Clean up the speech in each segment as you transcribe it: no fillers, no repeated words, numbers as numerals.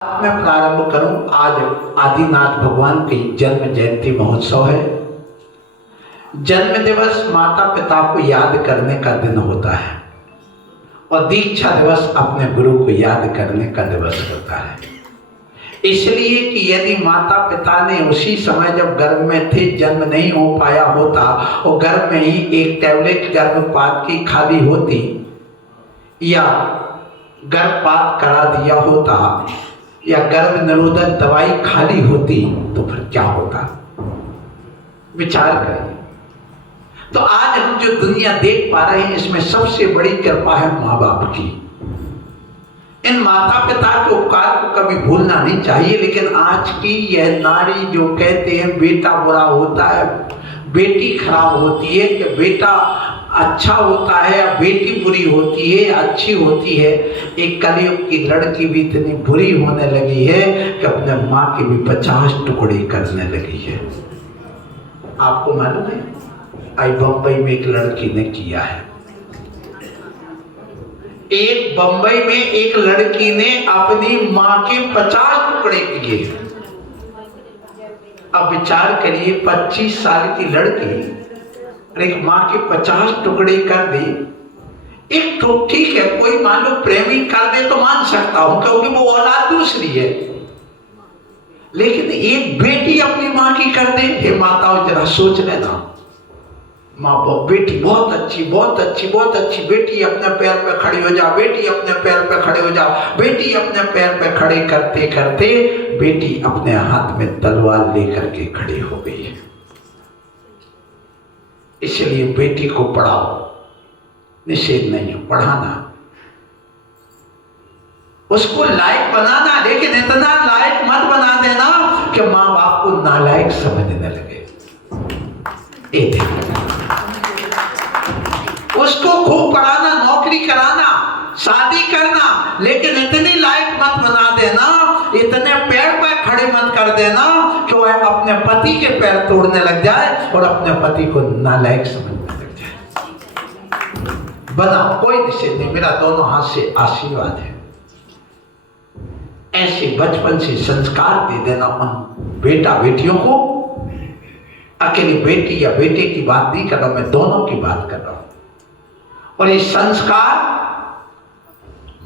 मैं प्रारंभ करूं। आज आदिनाथ भगवान की जन्म जयंती महोत्सव है। जन्म दिवस माता पिता को याद करने का दिन होता है और दीक्षा दिवस अपने गुरु को याद करने का दिवस होता है। इसलिए कि यदि माता पिता ने उसी समय जब गर्भ में थे जन्म नहीं हो पाया होता और गर्भ में ही एक टैबलेट गर्भपात की खाली होती या गर्भपात करा दिया होता या गर्भ निरोधक दवाई खाली होती तो फिर क्या होता, विचार करिए। तो आज हम जो दुनिया देख पा रहे हैं इसमें सबसे बड़ी कृपा है माँ बाप की। इन माता पिता के उपकार को कभी भूलना नहीं चाहिए। लेकिन आज की यह नारी जो कहते हैं बेटा बुरा होता है, बेटी खराब होती है, कि बेटा अच्छा होता है या बेटी बुरी होती है, अच्छी होती है। एक कलयुग की लड़की भी इतनी बुरी होने लगी है कि अपने माँ के भी 50 टुकड़े करने लगी है। आपको मालूम है, आई बम्बई में एक लड़की ने किया है। एक बम्बई में एक लड़की ने अपनी माँ के 50 टुकड़े किए। अब विचार करिए, 25 साल की लड़की एक माँ के 50 टुकड़े कर दे। एक तो ठीक है, कोई मान लो प्रेमी कर दे तो मान सकता हूं क्योंकि वो औलाद दूसरी है, लेकिन एक बेटी अपनी माँ की कर दे। हे माताओं जरा सोच लेना, माँ बाप बेटी बहुत अच्छी बहुत अच्छी बहुत अच्छी, बेटी अपने पैर पे खड़ी हो जा, बेटी अपने पैर पे खड़े हो जा, बेटी अपने पैर पे खड़े करते करते बेटी अपने हाथ में तलवार लेकर के खड़ी हो गई है। इसलिए बेटी को पढ़ाओ, निषेध नहीं है, पढ़ाना, उसको लायक बनाना, लेकिन इतना लायक मत बना देना कि माँ बाप को नालायक समझने लगे। उसको खूब पढ़ाना, नौकरी कराना, शादी करना, लेकिन इतनी लायक मत बना देना, इतने पैर पे खड़े मत कर देना कि वह अपने पति के पैर तोड़ने लग जाए और अपने पति को नालायक समझने लग जाए। बनाओ, कोई निषेध नहीं, मेरा दोनों हाथ से आशीर्वाद है। ऐसे बचपन से संस्कार दे देना उन बेटा बेटियों को। अकेली बेटी या बेटे की बात नहीं कर रहा, मैं दोनों की बात कर रहा हूं। और ये संस्कार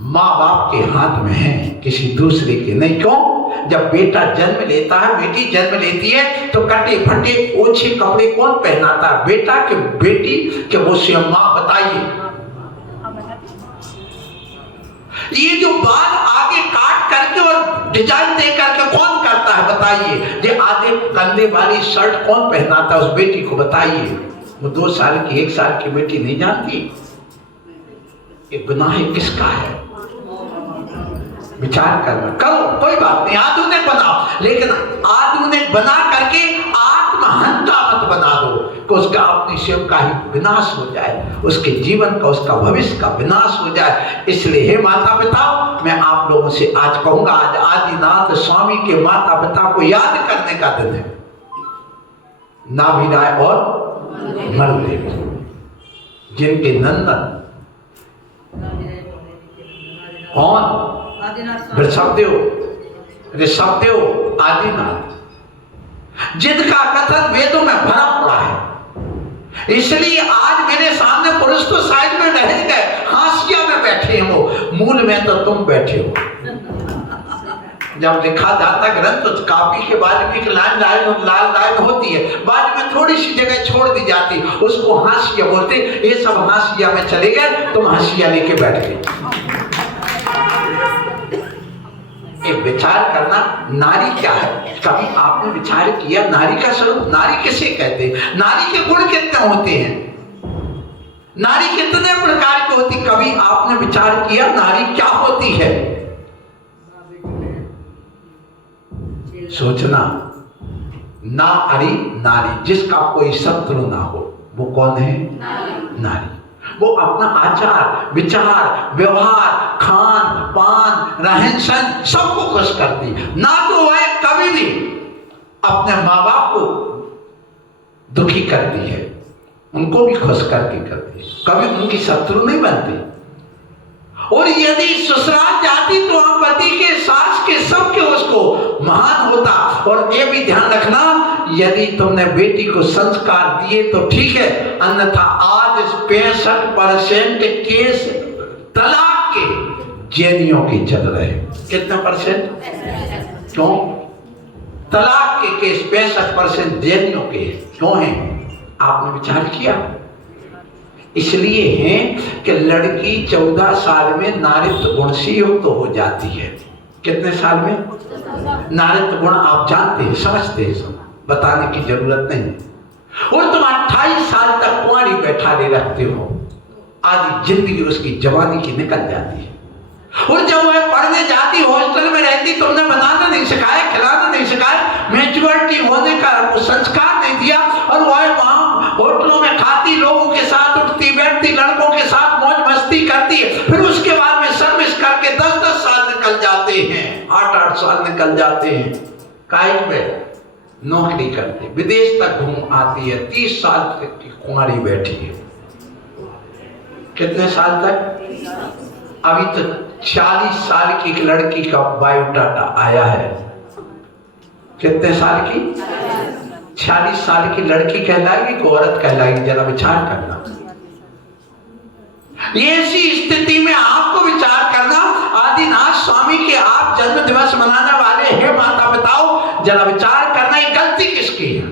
माँ बाप के हाथ में है, किसी दूसरे के नहीं। क्यों? जब बेटा जन्म लेता है, बेटी जन्म लेती है तो कटे फटे ओछे कपड़े कौन पहनाता है? बेटा के बेटी के वो स्वयं माँ। बताइए, ये जो बाल आगे काट करके और डिजाइन दे करके कौन करता है? बताइए। ये आधे कंधे वाली शर्ट कौन पहनाता है उस बेटी को? बताइए। वो 2 साल की 1 साल की बेटी नहीं जानती ये गुनाह किसका है? विचार करना, करो, कोई बात नहीं, आधुनिक बनाओ, लेकिन आधुनिक बना करके आत्महंता मत बना दो कि उसका अपनी शिव का ही विनाश हो जाए, उसके जीवन का, उसका भविष्य का विनाश हो जाए। इसलिए हे माता पिता, मैं आप लोगों से आज कहूंगा, आज आदिनाथ स्वामी के माता पिता को याद करने का दिन है। नाभिराय और मलदेव, जिनके नंदन कौन? ऋषभदेव, ऋषभदेव आदिनाथ, जिनका कथन वेदों में भरा पड़ा है। इसलिए आज मेरे सामने पुरुष तो साइड में रह गए, हाशिया में बैठे हो, मूल में तो तुम बैठे हो। जब लिखा जाता ग्रंथ तो कापी के बाद में एक लाल लाइन होती है, बाद में थोड़ी सी जगह छोड़ दी जाती, उसको हाशिया बोलते। ये सब हाशिया में चले गए, तुम हाशिया लेके बैठ गए। एक विचार करना, नारी क्या है? कभी आपने विचार किया नारी का स्वरूप? नारी किसे कहते हैं? नारी के गुण कितने होते हैं? नारी कितने प्रकार की होती? कभी आपने विचार किया नारी क्या होती है? सोचना। ना अरे नारी, जिसका कोई शत्रु ना हो, वो कौन है? नारी। वो अपना आचार विचार व्यवहार खान पान रहन सहन सबको खुश करती, ना तो वह कभी भी अपने माँ बाप को दुखी करती है, उनको भी खुश करके करती है, कभी उनकी शत्रु नहीं बनती। और यदि ससुराल जाती तो वहां पति के, सास के, सबके उसको महान होता। और ये भी ध्यान रखना, यदि तुमने बेटी को संस्कार दिए तो ठीक है, अन्यथा आज 65% केस तलाक के जैनियों के चल रहे हैं। कितना परसेंट? क्यों? तलाक के केस 65% जैनियों के क्यों हैं? आपने विचार किया? इसलिए है कि लड़की 14 साल में नारित्व गुण से युक्त हो जाती है। कितने साल में? नारित्व गुण आप जानते हैं, समझते हैं, बताने की जरूरत नहीं। और तुम 28 साल तक कुंवारी बैठा ले रखते हो, आधी जिंदगी उसकी जवानी की निकल जाती है। और जब वह पढ़ने जाती, हॉस्टल में रहती, तुमने बनाना नहीं सिखाया, खिलाना नहीं सिखाया, मैच्योरिटी होने का संस्कार नहीं दिया, और वह वहां होटलों में खाती, लोगों के साथ उठती बैठती, लड़कों के साथ मौज मस्ती करती है। फिर उसके बाद में सर्विस करके 10-10 साल निकल जाते हैं, 8-8 साल निकल जाते हैं, काहे में नौकरी करते, विदेश तक घूम आती है, 30 साल तक की कुंवारी बैठी है। कितने साल तक? अभी तो 40 साल की एक लड़की का बायोडाटा आया है। कितने साल की? 40 साल की लड़की कहलाएगी कि औरत कहलाएगी? जरा विचार करना। ऐसी स्थिति में आपको विचार करना, आदिनाथ स्वामी के आप जन्म दिवस मनाने वाले हैं माता पिताओं, जरा विचार करना ये गलती किसकी है?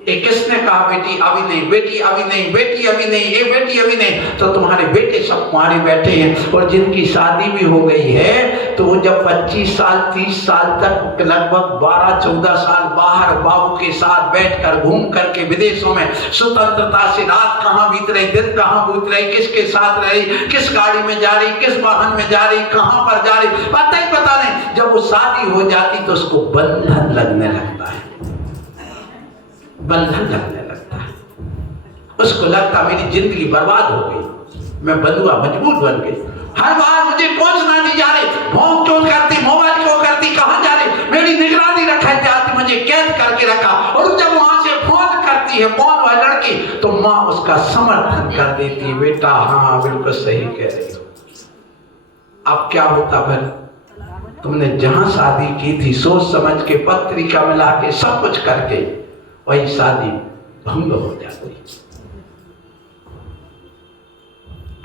ये किसने कहा बेटी अभी नहीं, बेटी अभी नहीं, बेटी अभी नहीं, ये बेटी अभी नहीं? तो तुम्हारे बेटे सब कुंवारे बैठे हैं, और जिनकी शादी भी हो गई है तो वो जब 25 साल 30 साल तक लगभग 12-14 साल बाहर बाबू के साथ बैठकर घूम करके विदेशों में स्वतंत्रता से रात कहाँ बीत रही, दिन कहाँ बीत रही, किसके साथ रही, किस गाड़ी में जा रही, किस वाहन में जा रही, कहाँ पर जा रही, पता ही पता नहीं। जब वो शादी हो जाती तो उसको बंधन लगने लगता है, बंधन लगने लगता है। उसको लगता मेरी जिंदगी बर्बाद हो गई, मैं बंधुआ मजबूर बन गई, हर बार मुझे पहुंचना नहीं जा रही, फोन क्यों करती, मोबाइल क्यों करती, कहां जा रही, मेरी निगरानी रखा जाती, मुझे कैद करके रखा। और जब वहां से फोन करती है कौन वह लड़की, तो माँ उसका समर्थन कर देती है, बेटा हाँ बिल्कुल सही कह रही हो। अब क्या होता फिर? तुमने जहां शादी की थी सोच समझ के, पत्रिका मिला के, सब कुछ करके, वही शादी भंग हो जाती।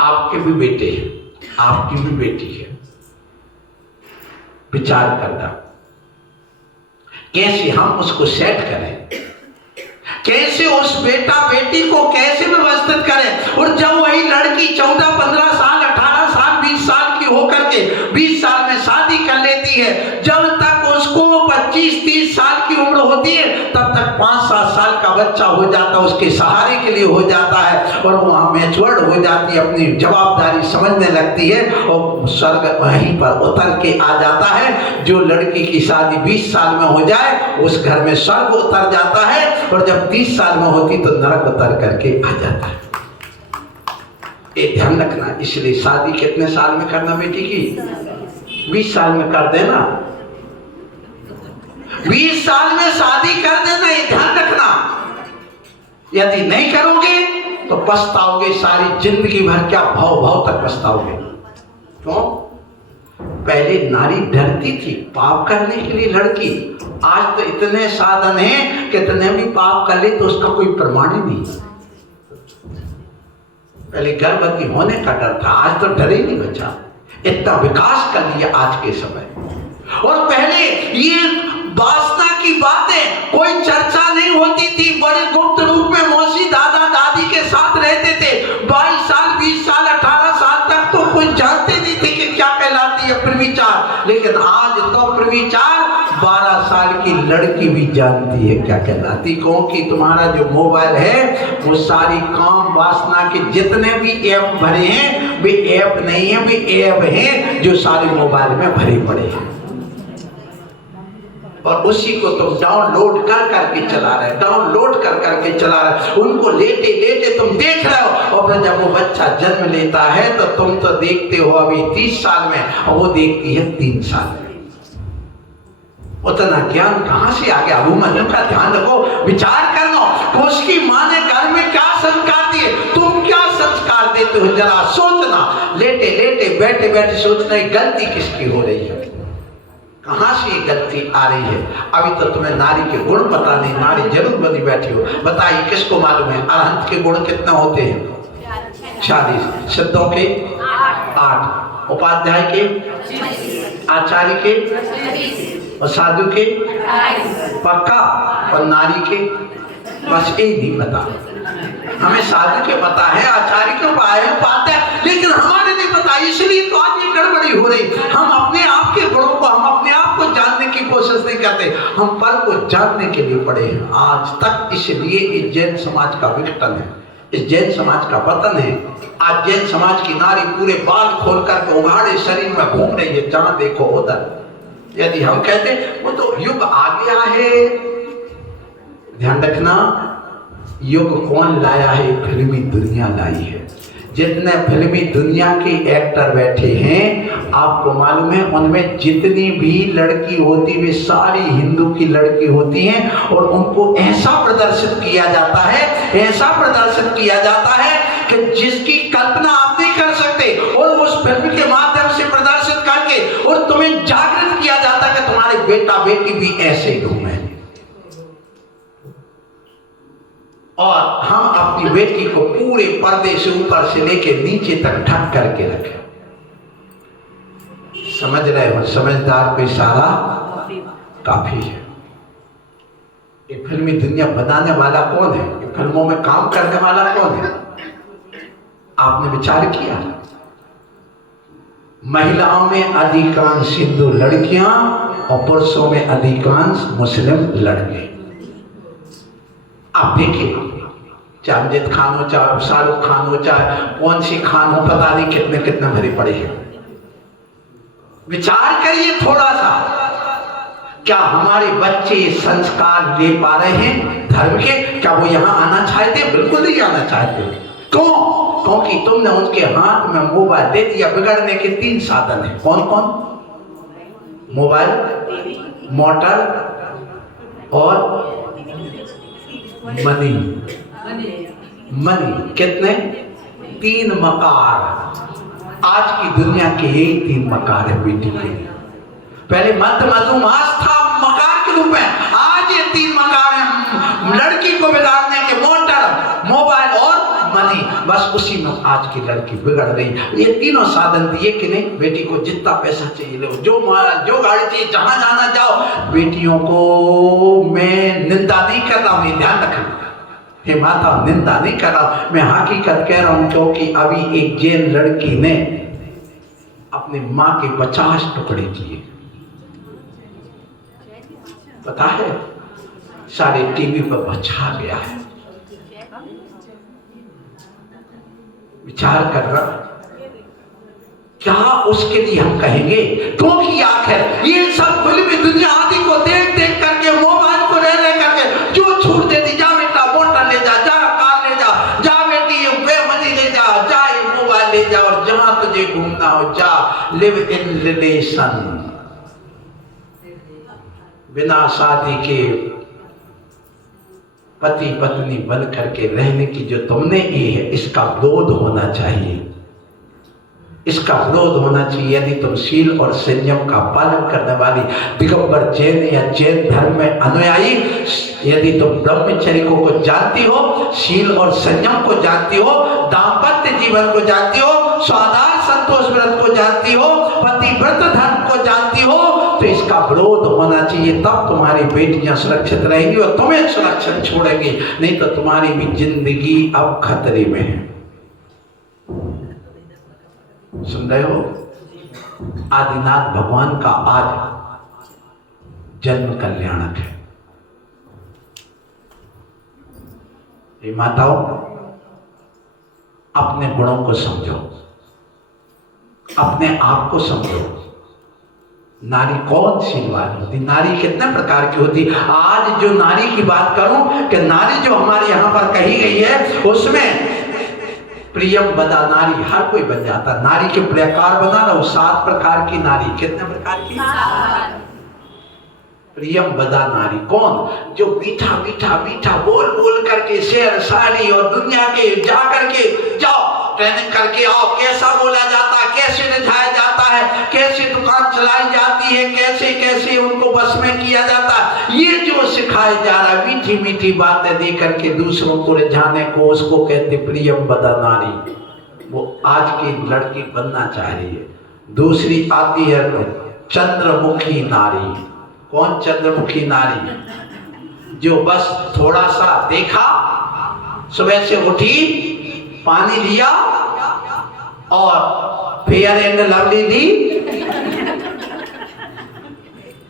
आपके भी बेटे हैं, आपकी भी बेटी है, विचार करना कैसे हम उसको सेट करें, कैसे उस बेटा बेटी को कैसे व्यवस्थित करें। और जब वही लड़की 14-15 साल 18 साल 20 साल की होकर के 20 साल में शादी कर लेती है, जब तक उसको 25-30 साल की उम्र होती है तब तक 5-7 साल का बच्चा हो जाता है, उसके सहारे के लिए हो जाता है, और वहां मैच्योर्ड हो जाती है, अपनी जवाबदारी समझने लगती है, और स्वर्ग वहीं पर उतर के आ जाता है। जो लड़की की शादी 20 साल में हो जाए उस घर में स्वर्ग उतर जाता है, और जब 30 साल में होती तो नरक उतर करके आ जाता है। ये ध्यान रखना। इसलिए शादी कितने साल में करना बेटी की? 20 साल में कर देना, 20 साल में शादी कर देना, ये ध्यान रखना। यदि नहीं करोगे तो पछताओगे सारी जिंदगी भर, क्या भाव भाव तक पछताओगे। क्यों? पहले नारी डरती थी पाप करने के लिए लड़की, आज तो इतने साधन हैं, कितने भी पाप कर ले तो उसका कोई प्रमाण ही नहीं। पहले गर्भवती होने का डर था, आज तो डर ही नहीं बचा, इतना विकास कर लिया आज के समय। और पहले ये वासना की बातें कोई चर्चा नहीं होती थी, बड़े गुप्त रूप में मौसी दादा दादी के साथ रहते थे। 22 साल 20 साल 18 साल तक तो कोई जानते नहीं थे कि क्या कहलाती है प्रेमिचार। लेकिन आज तो प्रेमिचार 12 साल की लड़की भी जानती है क्या कहलाती, क्योंकि तुम्हारा जो मोबाइल है वो सारी काम वासना के जितने भी ऐप भरे हैं वे ऐप नहीं है, वे ऐप हैं जो सारे मोबाइल में भरे पड़े हैं, और उसी को तुम डाउनलोड कर करके चला रहे, डाउनलोड कर करके चला रहे। उनको लेटे लेटे तुम देख रहे हो, और जब वो बच्चा जन्म लेता है तो तुम तो देखते हो अभी 30 साल में, और वो देखती है 3 साल में। उतना ज्ञान कहां से आ गया? अभिमन्यु का ध्यान रखो, विचार करना। उसकी माँ ने घर में क्या संस्कार दिए, तुम क्या संस्कार देते हो, जरा सोचना। लेटे लेटे बैठे बैठे सोचना ये गलती किसकी हो रही है, कहाँ से ये गलती आ रही है। अभी तो तुम्हें नारी के गुण पता नहीं, नारी जरूर बनी बैठी हो। बताइए किसको मालूम है अरहंत के गुण कितने होते हैं? 40, सिद्धों के 8, उपाध्याय के, आचार्य के और साधु के, पक्का, और नारी के बस एक नहीं पता। हमें साधु के पता है, आचार्य के उपाध्याय, लेकिन हमारे नहीं पता। इसलिए तो आज ये गड़बड़ी हो रही। हम अपने आप के गुणों को, हम अपने आप को जानने की कोशिश नहीं करते, हम पर को जानने के लिए पड़े हैं आज तक। इसलिए इस जैन समाज का विघटन है, इस जैन समाज का पतन है। आज जैन समाज की नारी पूरे बाल खोल कर उघाड़े शरीर में घूम रही है, जहां देखो उधर। यदि हम कहते वो तो युग आ गया है, ध्यान रखना युग कौन लाया है? फिल्मी दुनिया लाई है। जितने फिल्मी दुनिया के एक्टर बैठे हैं आपको मालूम है, उनमें जितनी भी लड़की होती वे सारी हिंदू की लड़की होती हैं, और उनको ऐसा प्रदर्शित किया जाता है, ऐसा प्रदर्शित किया जाता है कि जिसकी कल्पना आप नहीं कर सकते। और उस फिल्म के माध्यम से प्रदर्शित करके और तुम्हें जागृत किया जाता है कि तुम्हारे बेटा बेटी भी ऐसे ही घूमे, और हम अपनी बेटी को पूरे पर्दे से ऊपर से लेके नीचे तक ढक करके रखें। समझ रहे हो? समझदार को इशारा काफी है। ये फिल्मी दुनिया बनाने वाला कौन है? ये फिल्मों में काम करने वाला कौन है? आपने विचार किया? महिलाओं में अधिकांश हिंदू लड़कियां और पुरुषों में अधिकांश मुस्लिम लड़के। आप देखिए, चाहे अमजद खान हो, चाहे शाहरुख खान हो, चाहे कौन सी खान हो, पता नहीं कितने कितने भरे पड़े हैं। विचार करिए थोड़ा सा, क्या हमारे बच्चे संस्कार ले पा रहे हैं धर्म के? क्या वो यहाँ आना चाहते? बिल्कुल नहीं आना चाहते। क्यों? क्योंकि तुमने उनके हाथ में मोबाइल दे दिया। बिगड़ने के 3 साधन है। कौन कौन? मोबाइल, मोटर और मनी। कितने? 3 मकार। आज की दुनिया के यही 3 मकार है बेटी के लिए। पहले मध्य मधुमास था मकार के रूप में, आज ये 3 मकार हैं लड़की को बिगाड़ने के। मोटर, मोबाइल और मनी। बस उसी में आज की लड़की बिगड़ रही। ये तीनों साधन दिए कि नहीं, बेटी को जितना पैसा चाहिए लो, जो मारा, जो गाड़ी चाहिए, जहां जाना जाओ। बेटियों को मैं निंदा नहीं कर रहा हूं, ध्यान रखना, हे माता निंदा नहीं कर रहा, मैं हकीकत कह रहा हूं। क्योंकि अभी एक जैन लड़की ने अपनी माँ के 50 टुकड़े किए, पता है, सारे टीवी पर बचा गया है। विचार कर रहा, क्या उसके लिए हम कहेंगे? क्योंकि आखिर ये सब फिल्मी दुनिया आदि को देख देख करके, मोबाइल को रह रह करके जो छूट देती, जा बेटा मोटर ले जा, जा कार ले जा, जा बेटी बेमनी ले जा, जा मोबाइल ले जा, और जहां तुझे घूमना हो जा। लिव इन रिलेशन, बिना शादी के पति पत्नी बन करके रहने की जो तुमने की है, इसका विरोध होना चाहिए, इसका विरोध होना चाहिए। यदि तुम शील और संयम का पालन करने वाली दिगंबर जैन या जैन धर्म में अनुयायी, यदि तुम ब्रह्मचर्य को जानती हो, शील और संयम को जानती हो, दाम्पत्य जीवन को जानती हो, स्वाधार संतोष व्रत को जानती हो, पतिव्रत धर्म को जानती हो, तो इसका विरोध होना चाहिए। तब तुम्हारी बेटियां सुरक्षित रहेंगी और तुम्हें सुरक्षित छोड़ेंगी, नहीं तो तुम्हारी भी जिंदगी अब खतरे में है। सुन रहे हो? आदिनाथ भगवान का आज जन्म कल्याणक है। ये माताओं, अपने गुणों को समझो, अपने आप को समझो। नारी कौन सी बात होती, नारी कितने प्रकार की होती। आज जो नारी की बात करूं कि नारी जो हमारे यहां पर कही गई है, उसमें प्रियम बदा नारी हर कोई बन जाता। नारी के प्रकार बना रहा हूं, 7 प्रकार की नारी। कितने प्रकार की? प्रियम बदा नारी कौन? जो मीठा मीठा मीठा बोल बोल करके शेर शायरी और दुनिया के जा करके जाओ ट्रेनिंग करके आओ, कैसा बोला जाता है, कैसे रिझाया जाता है, कैसे दुकान चलाई जाती है, कैसे कैसे उनको बस में किया जाता है, ये जो सिखाया जा रहा है मीठी मीठी बातें दे करके दूसरों को रिझाने को, उसको कहते प्रियम बदा नारी। वो आज की लड़की बनना चाह रही है। दूसरी आती है चंद्रमुखी नारी। कौन चंद्रमुखी नारी? जो बस थोड़ा सा देखा, सुबह से उठी, पानी लिया और फेयर एंड लवली ली,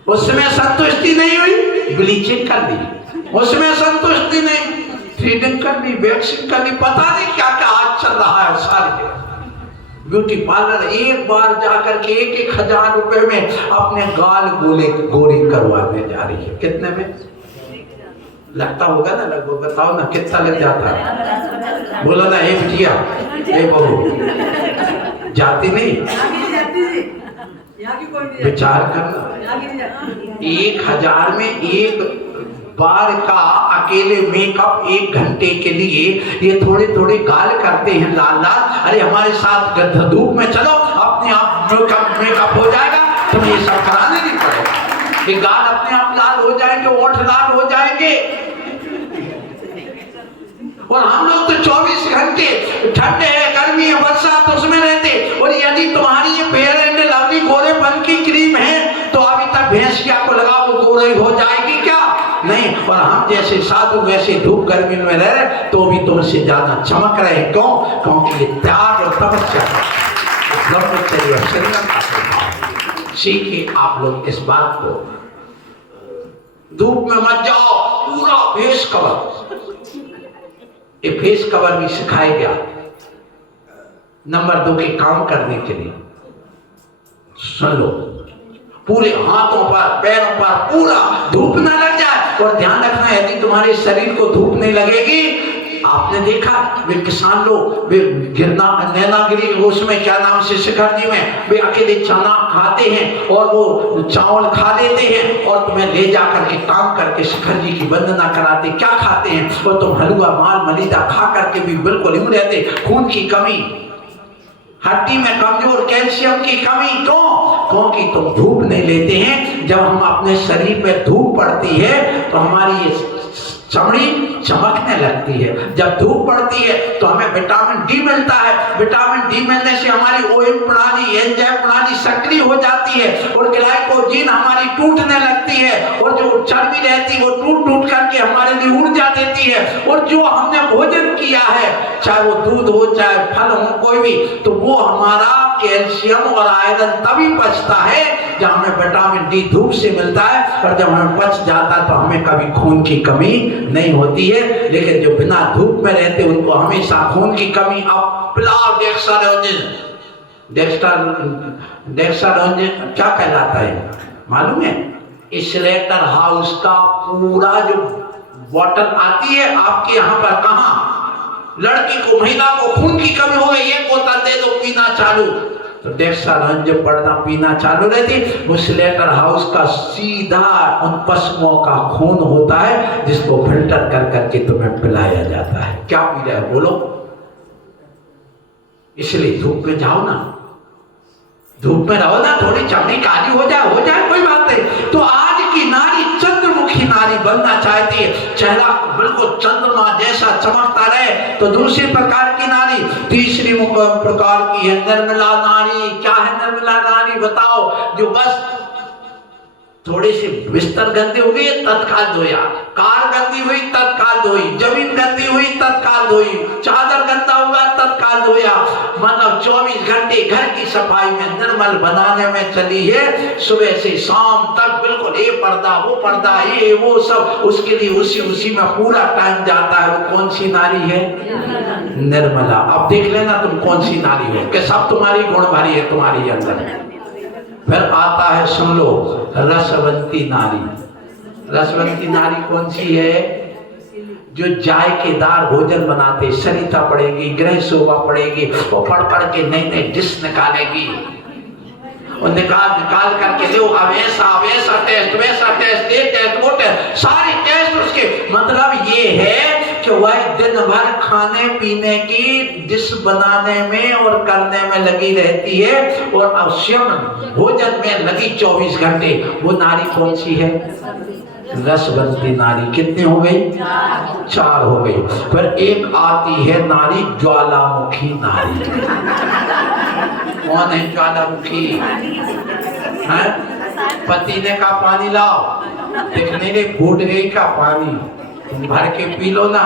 उसमें संतुष्टि नहीं हुई, ब्लीचिंग कर ली, उसमें संतुष्टि नहीं, थ्रेडिंग कर ली, वैक्सिंग कर ली, पता नहीं क्या क्या आज चल रहा है सारे ब्यूटी पार्लर। एक बार जाकर के 1,000 रुपए में अपने गाल गोरी करवाने जा रही है। कितने में लगता होगा ना? लगभग बताओ ना कितना लग जाता है? बोलो ना, एक बिटिया, एक बहू जाती नहीं, विचार करना। 1,000 में एक बार का अकेले मेकअप 1 घंटे के लिए ये थोड़े थोड़े गाल करते हैं लाल लाल। अरे हमारे साथ धूप में चलो, अपने आप मेकअप हो जाएगा, तुम्हें ये सब कराने नहीं पड़ेगा। ये गाल अपने आप लाल हो जाएंगे, ओठ लाल हो जाएंगे। और हम लोग तो 24 घंटे, ठंड है, गर्मी है, बरसात, तो उसमें रहते। और यदि तुम्हारी ये फेयर एंड लवली गोरेपन की क्रीम है तो अभी तक भैंसिया को लगा वो गोरी हो जाएगी क्या? नहीं। और हम जैसे साधु वैसे धूप गर्मी में रह रहे तो भी तुमसे ज्यादा चमक रहे। क्यों? क्योंकि ये त्याग और तपस्या ब्रह्मचर्य और संयम का स्वभाव। सीखिए आप लोग इस बात को। धूप में मत जाओ, पूरा फेस कवर। ये फेस कवर भी सिखाया गया नंबर 2 के काम करने के लिए। सुन लो, पूरे हाथों पर, पैरों पर पूरा धूप ना लग जाए। और ध्यान रखना, यदि तुम्हारे शरीर को धूप नहीं लगेगी, आपने देखा वे किसान लोग, वे गिरना नैनागिरी उसमें क्या नाम से शिखर जी में वे अकेले चना खाते हैं और वो चावल खा लेते हैं और तुम्हें ले जाकर के काम करके शिखर जी की वंदना कराते। क्या खाते हैं? और तुम हलवा माल मलीदा खा करके भी बिल्कुल हिम रहते। खून की कमी, हड्डी में कमजोर, कैल्शियम की कमी। क्यों? क्योंकि तुम धूप नहीं लेते हैं। जब हम अपने शरीर में धूप पड़ती है तो हमारी ये चमड़ी चमकने लगती है। जब धूप पड़ती है तो हमें विटामिन डी मिलता है। विटामिन डी मिलने से हमारी ओएम प्रणाली, एंजाइम प्रणाली सक्रिय हो जाती है और ग्लाइकोजीन हमारी टूटने लगती है और जो चर्बी रहती है वो टूट टूट करके हमारे लिए ऊर्जा देती है। और जो हमने भोजन किया है, चाहे वो दूध हो चाहे फल हो कोई भी, तो वो हमारा कैल्शियम और आयरन तभी पचता है जब हमें विटामिन डी धूप से मिलता है। और जब हमें पच जाता है तो हमें कभी खून की कमी नहीं होती है। लेकिन जो बिना धूप में रहते उनको हमेशा खून की कमी। अब पिलाओ डेक्सारोंजिन क्या कहलाता है मालूम है? स्लेटर हाउस का पूरा जो बॉटल आती है आपके यहाँ पर, कहाँ लड़की को, महिला को खून की कमी हो गई, एक बोतल दे दो, पीना चालू। तो डेक्सारोंजिन पड़ना पीना चालू रहती। वो स्लेटर हाउस का सीधा उन पशुओं का खून होता है जिसको फिल्टर कर करके तुम्हें पिलाया जाता है। क्या पी रहे हो बोलो? इसलिए धूप में जाओ ना, धूप में रहो ना, थोड़ी चमड़ी काली हो जाए कोई बात नहीं। तो आज की नारी चंद्रमुखी नारी बनना चाहती है, चेहरा बिल्कुल चंद्रमा जैसा चमकता रहे। तो दूसरी प्रकार की नारी, तीसरी प्रकार की है निर्मला नारी। क्या है निर्मला नारी बताओ? जो बस थोड़ी सी बिस्तर गंदी हुई तत्काल धोया, कार गंदी हुई तत्काल धोई, जमीन गंदी हुई तत्काल धोई, चादर गंदा हुआ तत्काल धोया। मतलब 24 घंटे घर की सफाई में, निर्मल बनाने में चली है। सुबह से शाम तक बिल्कुल ये पर्दा वो पर्दा, ये वो सब, उसके लिए उसी में पूरा टाइम जाता है। वो कौन सी नारी है? निर्मला। अब देख लेना तुम कौन सी नारी हो, कि सब तुम्हारी गुण भरी है तुम्हारी अंदर। फिर आता है, सुन लो, रसवंती नारी। रसवंती नारी कौन सी है? जो जायकेदार भोजन बनाते, सरिता पड़ेगी, गृह शोभा पड़ेगी, वो पढ़ पढ़ के नई नई डिश निकालेगी और निकाल करके लो, अब ऐसा टेस्ट, वैसा टेस्ट, ये टेस्ट, वो टेस्ट, सारे टेस्ट उसके। मतलब ये है कि वह दिन भर खाने पीने की डिश बनाने में और करने में लगी रहती है और अवश्यम भोजन में लगी 24 घंटे, वो नारी कौन सी है? रसवंती नारी। कितनी हो गई? 4 हो गई। फिर एक आती है नारी ज्वालामुखी नारी। कौन है ज्वालामुखी? है? पति ने कहा पानी लाओ, देखने ने फूट गई का पानी, तुम भर के पी लो ना,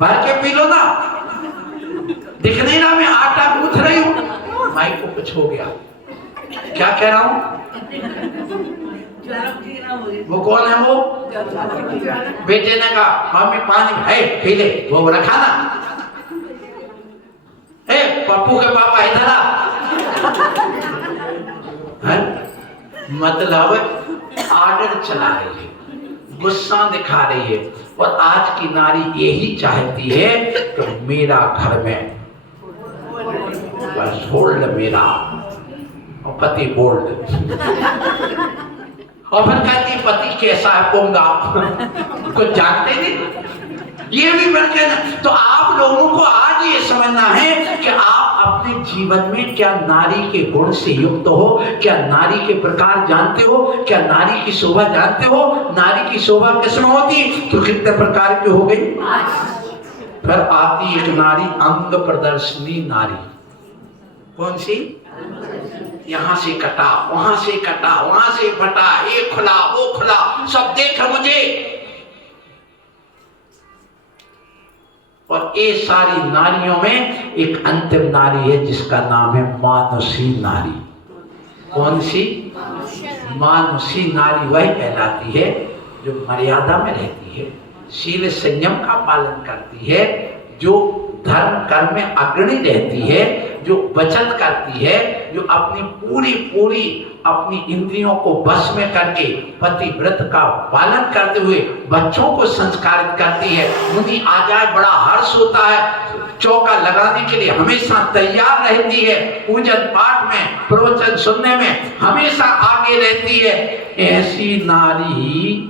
भर के पी लो ना, दिखने ना मैं आटा गूंथ रही हूँ। माई को कुछ हो गया, क्या कह रहा हूँ? वो कौन है? वो बेटे ने कहा मम्मी पानी है पी ले, वो रखा ना। ए पप्पू के पापा इधर आ। मतलब आर्डर चला रही है, गुस्सा दिखा रही है। और आज की नारी यही चाहती है कि मेरा घर में बस होल्ड मेरा, और पति बोल्ड। और फिर कहती पति कैसा है पोंगा, कुछ जानते नहीं। ये भी मिल के ना। तो आप लोगों को आज ये समझना है कि आप अपने जीवन में क्या नारी के गुण से युक्त हो, क्या नारी के प्रकार जानते हो, क्या नारी की शोभा जानते हो। नारी की शोभा किसमें होती? तो कितने प्रकार की हो गई। फिर आती एक नारी अंग प्रदर्शनी नारी। कौन सी? यहाँ से कटा, वहां से कटा, वहां से फटा, ये खुला वो खुला, सब देख मुझे। और ये सारी नारियों में एक अंतिम नारी है जिसका नाम है मानुषी नारी। कौन सी? मानुषी नारी वह कहलाती है जो मर्यादा में रहती है, शील संयम का पालन करती है, जो धर्म कर्म में अग्रणी रहती है, जो बचत करती है, जो अपनी पूरी अपनी इंद्रियों को वश में करके पतिव्रत का पालन करते हुए बच्चों को संस्कारित करती है। मुनि आ जाए बड़ा हर्ष होता है, चौका लगाने के लिए हमेशा तैयार रहती है, पूजन पाठ में प्रवचन सुनने में हमेशा आगे रहती है। ऐसी नारी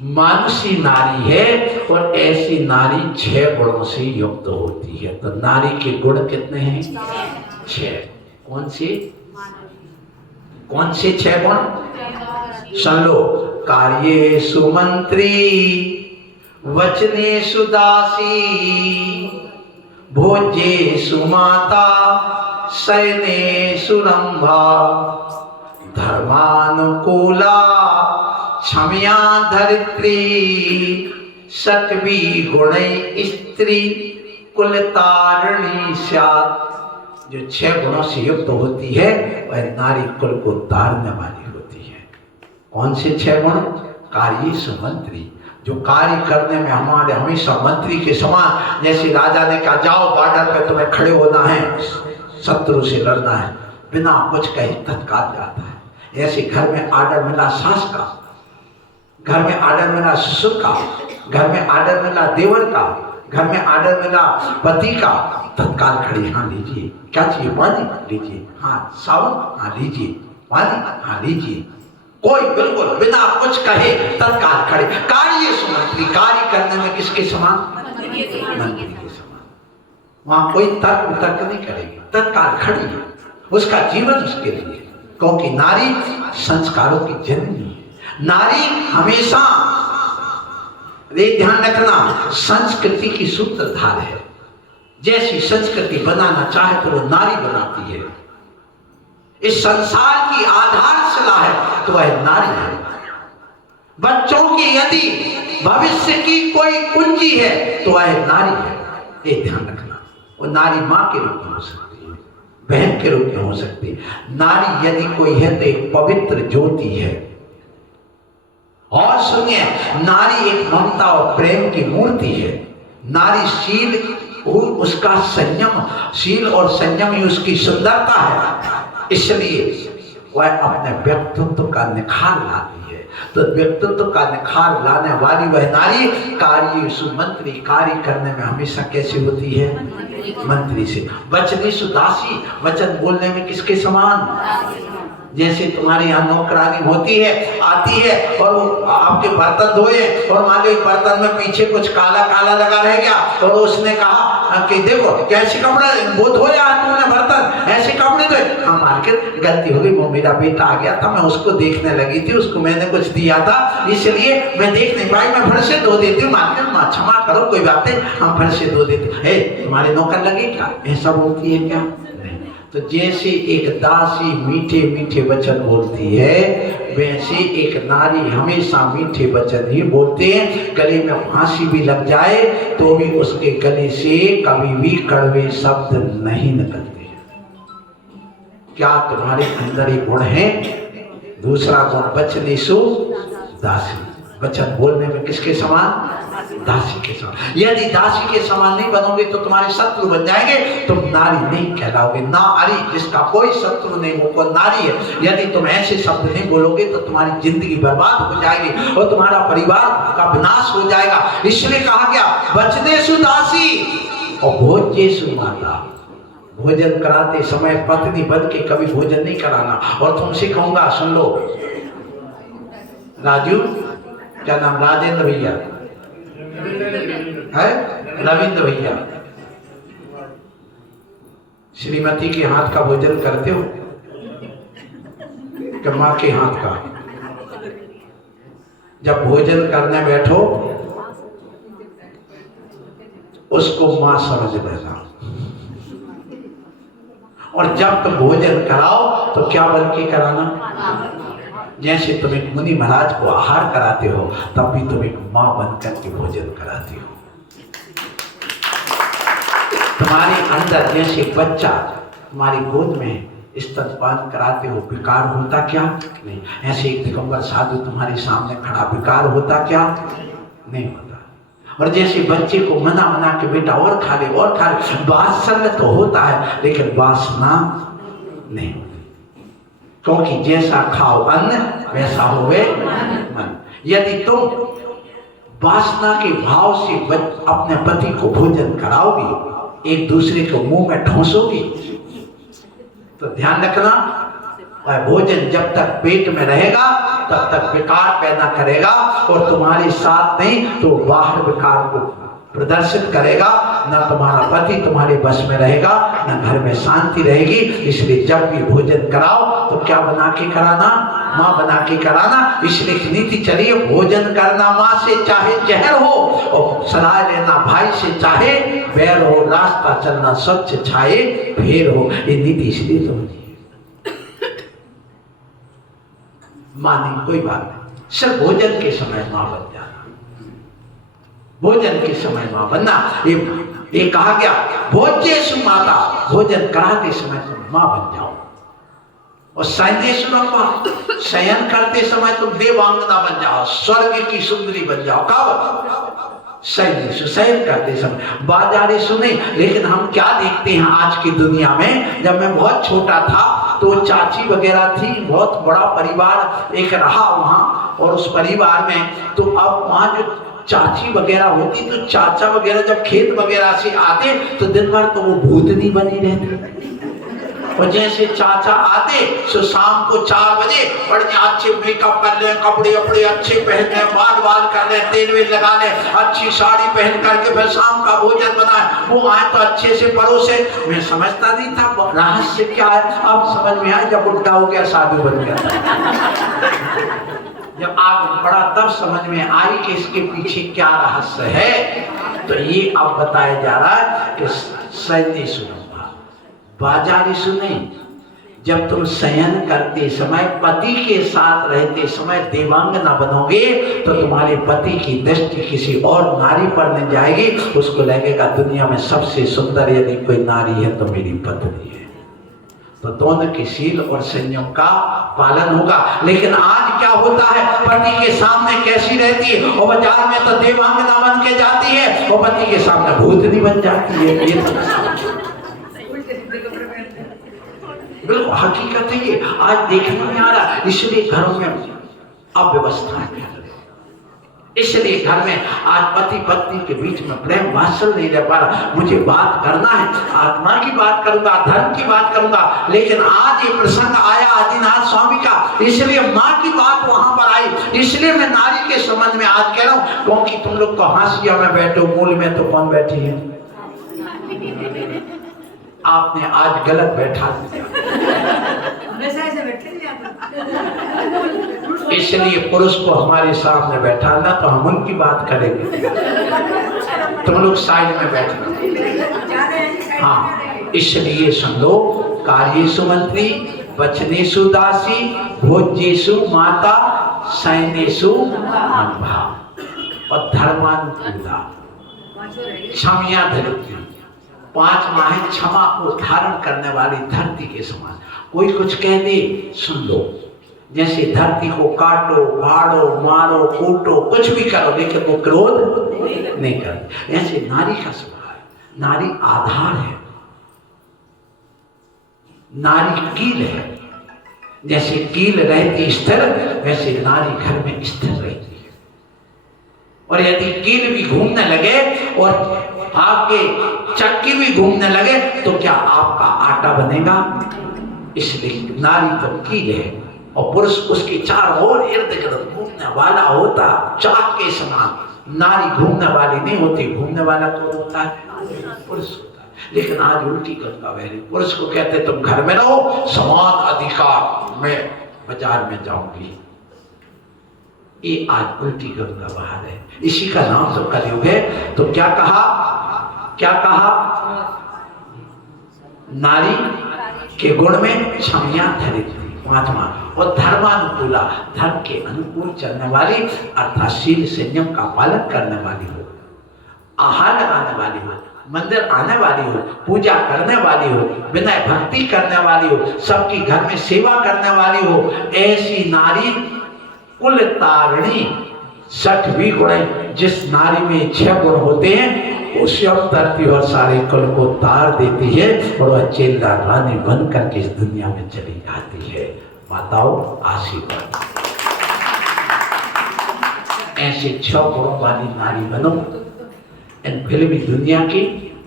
मानुषी नारी है। और ऐसी नारी 6 गुणों से युक्त होती है। तो नारी के गुण कितने हैं? 6। कौन से? कौन से 6 गुण? सुन लो। कार्ये सुमंत्री, वचने सुदासी, भोजे सुमाता, शयने सुरंभा, धर्मानुकूला, क्षम्या धरित्री, सत्वी गुणै स्त्री, कुलतारिणी स्यात्। जो 6 गुणों से युक्त होती है वह नारी कुल को तारने वाली होती है। कौन से 6 गुण? कार्य सुमंत्री, जो कार्य करने में हमारे हमेशा मंत्री के समान। जैसे राजा ने कहा जाओ बॉर्डर पे तुम्हें खड़े होना है, शत्रु से लड़ना है, बिना कुछ कहे तत्काल जाता है। ऐसे घर में आर्डर मिला सास का, घर में आर्डर मिला ससुर का, घर में आर्डर मिला देवर का, घर में आर्डर मिला पति का, तत्काल खड़ी। हाँ लीजिए, क्या चाहिए? पानी लीजिए, हाँ साबुन, हाँ लीजिए, पानी, हाँ लीजिए। कोई बिल्कुल बिना कुछ कहे तत्काल खड़े। कार्य सुमंत्री, कार्य करने में किसके समान? मंत्री के समान। वहां कोई तर्क नहीं करेगी, तत्काल खड़ी है। उसका जीवन उसके लिए, क्योंकि नारी संस्कारों की जननी है। नारी हमेशा ये ध्यान रखना संस्कृति की सूत्रधार है। जैसी संस्कृति बनाना चाहे तो वो नारी बनाती है। इस संसार की आधारशिला है तो वह नारी है। बच्चों की यदि भविष्य की कोई कुंजी है तो वह नारी है। ये ध्यान रखना। वो नारी माँ के रूप में हो सकती है, बहन के रूप में हो सकती है। नारी यदि कोई है तो एक पवित्र ज्योति है। और सुनिए, नारी एक ममता और प्रेम की मूर्ति है। नारी शील, उसका संयम, शील और संयम ही उसकी सुंदरता है। इसलिए वह अपने व्यक्तित्व का निखार लाती है। तो व्यक्तित्व का निखार लाने वाली वह नारी कार्य सुमंत्री, कार्य करने में हमेशा कैसी होती है? मंत्री से। वचने सुदासी, वचन बोलने में किसके समान? जैसे तुम्हारे यहाँ नौकरानी होती है, आती है और वो आपके बर्तन धोए और मान लो बर्तन में पीछे कुछ काला काला लगा रह गया और उसने कहा कि देखो कैसे कपड़ा वो धोया तुमने बर्तन, ऐसे कपड़े धोए। हाँ मार्केट गलती हो गई, वो मेरा बेटा आ गया था, मैं उसको देखने लगी थी, उसको मैंने कुछ दिया था इसलिए मैं देख नहीं पाई, मैं फिर से धो देती हूँ। मार्केट माँ क्षमा करो, कोई बात नहीं, हम फिर से धो देते। तुम्हारे नौकर लगे क्या? ऐसा बोलती है क्या? तो जैसे एक दासी मीठे मीठे वचन बोलती है, वैसे एक नारी हमेशा मीठे वचन ही बोलते हैं। गले में फांसी भी लग जाए तो भी उसके गले से कभी भी कड़वे शब्द नहीं निकलते। क्या तुम्हारे अंदर ये गुण है? दूसरा गुण वचनेषु दासी, वचन बोलने में किसके समान? दासी के समान। यदि दासी के समान नहीं बनोगे तो तुम्हारे शत्रु बन जाएंगे, तुम नारी नहीं कहलाओगे। नारी जिसका कोई शत्रु नहीं वो को नारी है। यदि तुम ऐसे शब्द नहीं बोलोगे तो तुम्हारी जिंदगी बर्बाद हो जाएगी और तुम्हारा परिवार का विनाश हो जाएगा। इसलिए कहा गया वचनेषु दासी और भोज्येषु माता। भोजन कराते समय पत्नी बन के कभी भोजन नहीं कराना। और तुमसे कहूंगा, सुन लो राजू, क्या नाम? राजेंद्र भैया है, रविंद्र भैया, श्रीमती के हाथ का भोजन करते हो कि माँ के हाथ का? जब भोजन करने बैठो उसको माँ समझ लेना, और जब तुम भोजन कराओ तो क्या बन के कराना? जैसे तुम एक मुनि महाराज को आहार कराते हो तब भी तुम एक माँ बनकर के भोजन कराती हो। तुम्हारे अंदर जैसे बच्चा तुम्हारी गोद में स्तनपान कराते हो, विकार होता क्या? नहीं। ऐसे एक दिगंबर साधु तुम्हारे सामने खड़ा, विकार होता क्या? नहीं होता। और जैसे बच्चे को मना मना के बेटा और खा ले और खा ले, वात्सल्य तो होता है लेकिन वासना नहीं होती, क्योंकि जैसा खाओ अन्न वैसा होवे मन। यदि तुम वासना के भाव से अपने पति को भोजन कराओगी, एक दूसरे को मुंह में ठोंसोगी, तो ध्यान रखना वह भोजन जब तक पेट में रहेगा तब तक विकार पैदा करेगा और तुम्हारे साथ नहीं तो बाहर विकार को प्रदर्शित करेगा। न तुम्हारा पति तुम्हारे बस में रहेगा, न घर में शांति रहेगी। इसलिए जब भी भोजन कराओ तो क्या बना के कराना? माँ बना के कराना। इसलिए नीति चलिए, भोजन करना माँ से चाहे जहर हो और सलाह लेना भाई से चाहे बैर हो, रास्ता चलना स्वच्छ छाए फेर हो। ये नीति इसलिए तो होती है। माँ नहीं, कोई बात नहीं, सिर्फ भोजन के समय माँ बन जाना, भोजन के समय माँ बनना। ये कहा गया भोज्येषु माता, भोजन कराते समय तुम माँ बन जाओ। और शयनेषु रंभा, शयन करते समय तुम देवांगना बन जाओ, स्वर्ग की सुंदरी बन जाओ। कब? शयनेषु, शयन करते समय। बाजारेषु नहीं। लेकिन हम क्या देखते हैं आज की दुनिया में, जब मैं बहुत छोटा था तो चाची वगैरह थी, बहुत बड़ा परिवार एक रहा वहाँ, और उस परिवार में तो अब वहाँ जो चाची वगैरह होती तो चाचा वगैरह जब खेत वगैरह से आते तो दिन भर तो वो भूतनी बनी रहती। और जैसे चाचा आते तो शाम को 4 बजे बढ़िया अच्छे मेकअप कर ले, कपड़े अपड़े अच्छे पहन ले, बाल बाल कर ले, तेल वेल लगा ले, अच्छी साड़ी पहन करके फिर शाम का भोजन बनाए। वो आए तो अच्छे से परोसे। मैं समझता नहीं था रहस्य क्या है, अब समझ में आया जब उल्टा हो गया, साधु बन गया। जब आग बढ़ा तब समझ में आई कि इसके पीछे क्या रहस्य है। तो ये अब बताया जा रहा है कि शयनेषु रंभा, बाजारेषु नहीं। जब तुम शयन करते समय, पति के साथ रहते समय देवांगना बनोगे तो तुम्हारे पति की दृष्टि किसी और नारी पर नहीं जाएगी। उसको लगेगा दुनिया में सबसे सुंदर यदि कोई नारी है तो मेरी पत्नी है। तो दोनों के शील और संयम का पालन होगा। लेकिन आज क्या होता है, पति के सामने कैसी रहती है और बाजार में तो देवांगना बन के जाती है और पति के सामने भूतनी बन जाती है। ये बिल्कुल हकीकत है, ये आज देखने में आ रहा। इसलिए घरों में अव्यवस्था है। इसलिए घर में आज पति पत्नी के बीच में प्रेम वात्सल्य नहीं रह पा रहा। मुझे बात करना है, आत्मा की बात करूंगा, धर्म की बात करूंगा, लेकिन आज ये प्रसंग आया आदिनाथ स्वामी का, इसलिए माँ की बात वहां पर आई। इसलिए मैं नारी के संबंध में आज कह रहा हूं, क्योंकि तुम लोग तो हाशिया में बैठे हो, मूल में तो कौन बैठी है? आपने आज गलत बैठा दिया। इसलिए पुरुष को हमारे सामने बैठाना तो हम उनकी बात करेंगे, तुम लोग साइड में बैठना। हाँ, इसलिए सुन लो, कार्येषु मंत्री, वचनेषु दासी, भोज्येषु माता, शयनेषु मनभा, और धर्मानुकूला, क्षमया धरित्री। 5 माह क्षमा को धारण करने वाली धरती के समान। कोई कुछ कह दे, सुन लो। जैसे धरती को काटो, फाड़ो, मारो, कूटो, कुछ भी करो, लेकिन वो क्रोध नहीं करती। ऐसे नारी का स्वभाव है। नारी आधार है, नारी कील है। जैसे कील रहती स्थिर, वैसे नारी घर में स्थिर रहती है। और यदि कील भी घूमने लगे और आपके चक्की भी घूमने लगे तो क्या आपका आटा बनेगा? इसलिए नारी तो कील है और पुरुष उसके चारों ओर इर्द गिर्द घूमने वाला होता, चाक के समान। नारी घूमने वाली नहीं होती, घूमने वाला कौन होता है? पुरुष होता है। लेकिन आज उल्टी करता है, पुरुष को कहते तुम घर में रहो, समान अधिकार, मैं बाजार में जाऊंगी। ये आज उल्टी करता बाहर है। इसी का नाम तो कलयुग है। तो क्या कहा? क्या कहा? नारी के गुण में क्षमया धरित्री, 5वां, और धर्मानुकूला, धर्म के अनुकूल चलने वाली, अर्थात शील संयम का पालन करने वाली हो, आहार लगाने वाली हो, मंदिर आने वाली हो, पूजा करने वाली हो, विनय भक्ति करने वाली हो, सबकी घर में सेवा करने वाली हो। ऐसी नारी कुल तारिणी, 60 गुण। जिस नारी में 6 गुण होते हैं उसे तरती और सारे कुल को तार देती है और वह चेला रानी बन करके इस दुनिया में चली जाती है। माताओं, आशीर्वाद। ऐसे 6 गुणों वाली नारी बनो। इन फिल्मी दुनिया की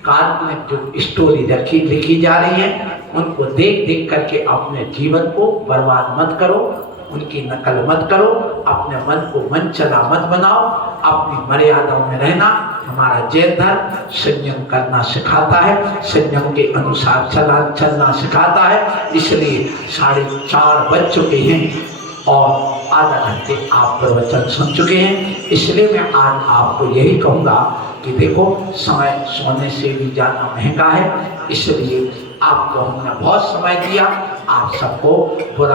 काल्पनिक जो स्टोरी लिखी जा रही है, उनको देख देख करके अपने जीवन को बर्बाद मत करो, उनकी नकल मत करो, अपने मन को मन चला मत बनाओ, अपनी मर्यादाओं में रहना। हमारा जैन धर्म संयम करना सिखाता है, संयम के अनुसार चलना सिखाता है। इसलिए 4:30 बज चुके हैं और आधा घंटे आप प्रवचन सुन चुके हैं। इसलिए मैं आज आपको यही कहूँगा कि देखो, समय सोने से भी ज़्यादा महंगा है। इसलिए आपको हमने बहुत समय दिया, आप सबको बुरा